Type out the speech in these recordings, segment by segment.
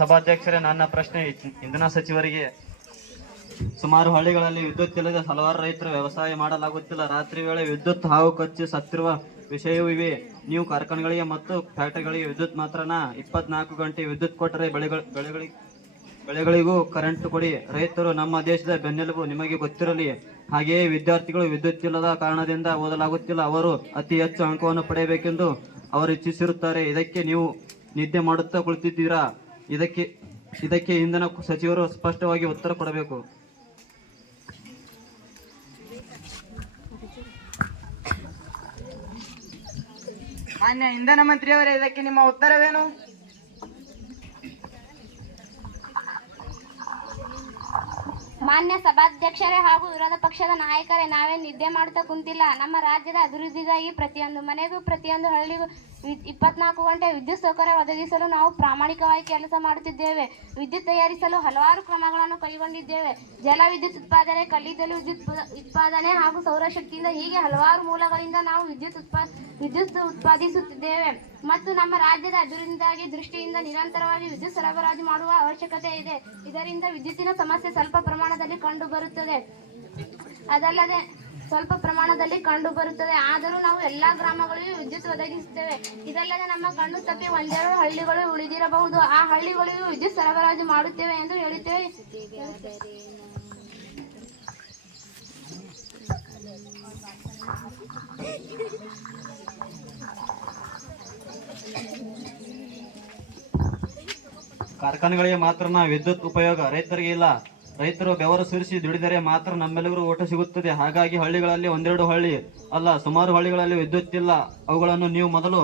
ಸಭಾಧ್ಯಕ್ಷರೇ, ನನ್ನ ಪ್ರಶ್ನೆ ಇಂಧನ ಸಚಿವರಿಗೆ. ಸುಮಾರು ಹಳ್ಳಿಗಳಲ್ಲಿ ವಿದ್ಯುತ್ ಇಲ್ಲದೆ ಹಲವಾರು ರೈತರು ವ್ಯವಸಾಯ ಮಾಡಲಾಗುತ್ತಿಲ್ಲ. ರಾತ್ರಿ ವೇಳೆ ವಿದ್ಯುತ್ ಹಾವು ಕಚ್ಚಿ ಸತ್ತಿರುವ ವಿಷಯವೂ ಇವೆ. ನೀವು ಕಾರ್ಖಾನೆಗಳಿಗೆ ಮತ್ತು ಫ್ಯಾಕ್ಟರಿಗಳಿಗೆ ವಿದ್ಯುತ್ ಮಾತ್ರನ? ಇಪ್ಪತ್ನಾಲ್ಕು ಗಂಟೆ ವಿದ್ಯುತ್ ಕೊಟ್ಟರೆ ಬೆಳೆಗಳ ಬೆಳೆಗಳಿಗೆ ಬೆಳೆಗಳಿಗೂ ಕರೆಂಟ್ ಕೊಡಿ. ರೈತರು ನಮ್ಮ ದೇಶದ ಬೆನ್ನೆಲುಬು ನಿಮಗೆ ಗೊತ್ತಿರಲಿ. ಹಾಗೆಯೇ ವಿದ್ಯಾರ್ಥಿಗಳು ವಿದ್ಯುತ್ ಇಲ್ಲದ ಕಾರಣದಿಂದ ಓದಲಾಗುತ್ತಿಲ್ಲ. ಅವರು ಅತಿ ಹೆಚ್ಚು ಅಂಕವನ್ನು ಪಡೆಯಬೇಕೆಂದು ಅವರು ಇಚ್ಛಿಸಿರುತ್ತಾರೆ. ಇದಕ್ಕೆ ನೀವು ನಿದ್ದೆ ಮಾಡುತ್ತಾ ಕುಳಿತಿದ್ದೀರಾ? ಇದಕ್ಕೆ ಇದಕ್ಕೆ ಇಂಧನ ಸಚಿವರು ಸ್ಪಷ್ಟವಾಗಿ ಉತ್ತರ ಕೊಡಬೇಕು. ಮಾನ್ಯ ಇಂಧನ ಮಂತ್ರಿಯವರೇ ಇದಕ್ಕೆ ನಿಮ್ಮ ಉತ್ತರವೇನು? ಮಾನ್ಯ ಸಭಾಧ್ಯಕ್ಷರೇ ಹಾಗೂ ವಿರೋಧ ಪಕ್ಷದ ನಾಯಕರೇ, ನಾವೇ ನಿದ್ದೆ ಮಾಡುತ್ತಾ ಕುಂತಿಲ್ಲ. ನಮ್ಮ ರಾಜ್ಯದ ಅಭಿವೃದ್ಧಿಗಾಗಿ ಪ್ರತಿಯೊಂದು ಮನೆಗೂ, ಪ್ರತಿಯೊಂದು ಹಳ್ಳಿಗೂ ಇಪ್ಪತ್ನಾಲ್ಕು ಗಂಟೆ ವಿದ್ಯುತ್ ಸೌಕರ್ಯ ಒದಗಿಸಲು ನಾವು ಪ್ರಾಮಾಣಿಕವಾಗಿ ಕೆಲಸ ಮಾಡುತ್ತಿದ್ದೇವೆ. ವಿದ್ಯುತ್ ತಯಾರಿಸಲು ಹಲವಾರು ಕ್ರಮಗಳನ್ನು ಕೈಗೊಂಡಿದ್ದೇವೆ. ಜಲ ವಿದ್ಯುತ್ ಉತ್ಪಾದನೆ, ಕಲ್ಲಿದ್ದಲು ವಿದ್ಯುತ್ ಉತ್ಪಾದನೆ ಹಾಗೂ ಸೌರಶಕ್ತಿಯಿಂದ ಹೀಗೆ ಹಲವಾರು ಮೂಲಗಳಿಂದ ನಾವು ವಿದ್ಯುತ್ ಉತ್ಪಾ ವಿದ್ಯುತ್ ಉತ್ಪಾದಿಸುತ್ತಿದ್ದೇವೆ. ಮತ್ತು ನಮ್ಮ ರಾಜ್ಯದ ಅಭಿವೃದ್ಧಿಗಾಗಿ ದೃಷ್ಟಿಯಿಂದ ನಿರಂತರವಾಗಿ ವಿದ್ಯುತ್ ಸರಬರಾಜು ಮಾಡುವ ಅವಶ್ಯಕತೆ ಇದೆ. ಇದರಿಂದ ವಿದ್ಯುತ್ತಿನ ಸಮಸ್ಯೆ ಸ್ವಲ್ಪ ಪ್ರಮಾಣದಲ್ಲಿ ಕಂಡು ಬರುತ್ತದೆ ಅದಲ್ಲದೆ ಸ್ವಲ್ಪ ಪ್ರಮಾಣದಲ್ಲಿ ಕಂಡು ಬರುತ್ತದೆ ಆದರೂ ನಾವು ಎಲ್ಲಾ ಗ್ರಾಮಗಳಿಗೂ ವಿದ್ಯುತ್ ಒದಗಿಸುತ್ತೇವೆ. ಇದಲ್ಲದೆ ನಮ್ಮ ಕಣ್ಣು ತಪ್ಪಿ ಒಂದೆರಡು ಹಳ್ಳಿಗಳು ಉಳಿದಿರಬಹುದು. ಆ ಹಳ್ಳಿಗಳಿಗೂ ವಿದ್ಯುತ್ ಸರಬರಾಜು ಮಾಡುತ್ತೇವೆ ಎಂದು ಹೇಳುತ್ತೇವೆ. ಕಾರ್ಖಾನೆಗಳಿಗೆ ಮಾತ್ರ ವಿದ್ಯುತ್ ಉಪಯೋಗ ರೈತರಿಗೆ ಇಲ್ಲ. ರೈತರು ಬೆವರು ಸುರಿಸಿ ದುಡಿದರೆ ಮಾತ್ರ ನಮ್ಮೆಲ್ಲರಿಗೂ ಊಟ ಸಿಗುತ್ತದೆ. ಹಾಗಾಗಿ ಹಳ್ಳಿಗಳಲ್ಲಿ ಒಂದೆರಡು ಹಳ್ಳಿ ಅಲ್ಲ, ಸುಮಾರು ಹಳ್ಳಿಗಳಲ್ಲಿ ವಿದ್ಯುತ್ ಇಲ್ಲ ಅವುಗಳನ್ನು ನೀವು ಮೊದಲು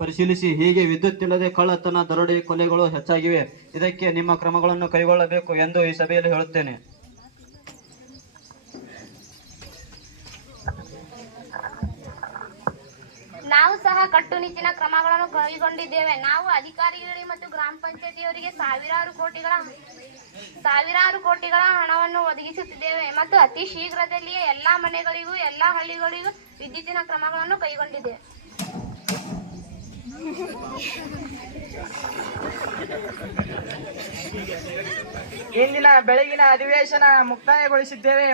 ಪರಿಶೀಲಿಸಿ. ಹೀಗೆ ವಿದ್ಯುತ್ ಇಲ್ಲದೆ ಕಳ್ಳತನ, ದರೋಡೆ, ಕೊಲೆಗಳು ಹೆಚ್ಚಾಗಿವೆ. ಇದಕ್ಕೆ ನಿಮ್ಮ ಕ್ರಮಗಳನ್ನು ಕೈಗೊಳ್ಳಬೇಕು ಎಂದು ಈ ಸಭೆಯಲ್ಲಿ ಹೇಳುತ್ತೇನೆ. ನಾವು ಸಹ ಕಟ್ಟುನಿಟ್ಟಿನ ಕ್ರಮಗಳನ್ನು ಕೈಗೊಂಡಿದ್ದೇವೆ. ನಾವು ಅಧಿಕಾರಿಗಳಿಗೆ ಮತ್ತು ಗ್ರಾಮ ಪಂಚಾಯತಿಯವರಿಗೆ ಸಾವಿರಾರು ಕೋಟಿಗಳ ಸಾವಿರಾರು ಕೋಟಿಗಳ ಹಣವನ್ನು ಒದಗಿಸುತ್ತಿದ್ದೇವೆ ಮತ್ತು ಅತಿ ಶೀಘ್ರದಲ್ಲಿಯೇ ಎಲ್ಲಾ ಮನೆಗಳಿಗೂ, ಎಲ್ಲ ಹಳ್ಳಿಗಳಿಗೂ ವಿದ್ಯುತ್ತಿನ ಕ್ರಮಗಳನ್ನು ಕೈಗೊಂಡಿದ್ದೇವೆ. ಇಂದಿನ ಬೆಳಗಿನ ಅಧಿವೇಶನ ಮುಕ್ತಾಯಗೊಳಿಸಿದ್ದೇವೆ.